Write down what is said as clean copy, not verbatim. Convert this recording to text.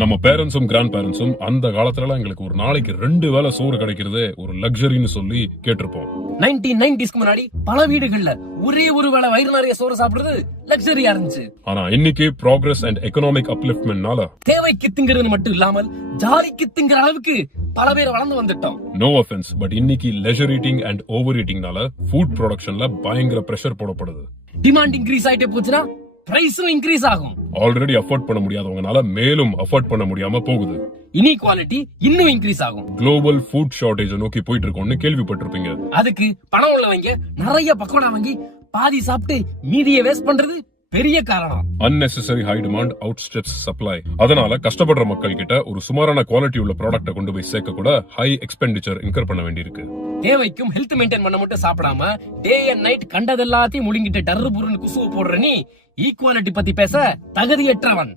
நம்ம பேரண்ட்ஸும் கிராண்ட் பேரண்ட்ஸும் அந்த காலத்துல எங்களுக்கு ஒரு நாளைக்கு 2 வேளை சோறு கிடைக்கிறது ஒரு லக்ஸரின்னு சொல்லி கேட்டிருப்போம். 1990s முன்னாடி பல வீடுகள்ல ஒரே ஒரு வேளை வயிறு நிறைய சோறு சாப்பிடுறது லக்ஸரியா இருந்துச்சு. ஆனா இன்னைக்கு ப்ராக்ரஸ் அண்ட் எக்கனாமிக் அப்லிஃப்ட்மெண்ட்னால தேவைக்கு திங்கிறது மட்டும் இல்லாமல் ஜாலிக்கு திங்கிற அளவுக்கு பல பேர் வளர்ந்து வந்துட்டோம். நோ ஆஃபென்ஸ், பட் இன்னைக்கு லெஜர் ஈட்டிங் அண்ட் ஓவர் ஈட்டிங்னால ஃபுட் ப்ரொடக்ஷன்ல பயங்கர பிரஷர் போடப்படுது. டிமாண்ட் இன்க்ரீஸ் ஆயிட்டே போச்சுன்னா பிரைஸும் இன்க்ரீஸ் ஆகும். ஆல்ரெடி அஃபோர்ட் பண்ண முடியாதவங்கனால மேலும் அஃபோர்ட் பண்ண முடியாம போகுது. இன்இக்வாலிட்டி இன்னும் இன்க்ரீஸ் ஆகும். குளோபல் ஃபுட் ஷார்டேஜ் நோக்கி போயிட்டு இருக்கோம்னு கேள்விப்பட்டிருப்பீங்க. அதுக்கு பணம் உள்ளவங்க நிறைய பக்கோடா வாங்கி பாதி சாப்பிட்டு மீதியை வேஸ்ட் பண்றது பெரிய காரணம். unnecessary high demand outstrips supply. அதனால கஷ்டப்படுற மக்கள் கிட்ட ஒரு சுமாரான குவாலிட்டி உள்ள ப்ராடக்ட்ட கொண்டு போய் சேர்க்க கூட ஹை எக்ஸ்பெண்டிச்சர் இன்கர் பண்ண வேண்டியிருக்கு. தேவைக்கும் ஹெல்த் மெயின்டைன் பண்ண மட்டும் சாப்பிடாம டே அண்ட் நைட் கண்டதெல்லாத்தையும் முழுங்கிட்டு டர்ரு புருன்னு குசுவ போடுற நீ ஈக்குவாலிட்டி பத்தி பேச தகுதியற்றவன்.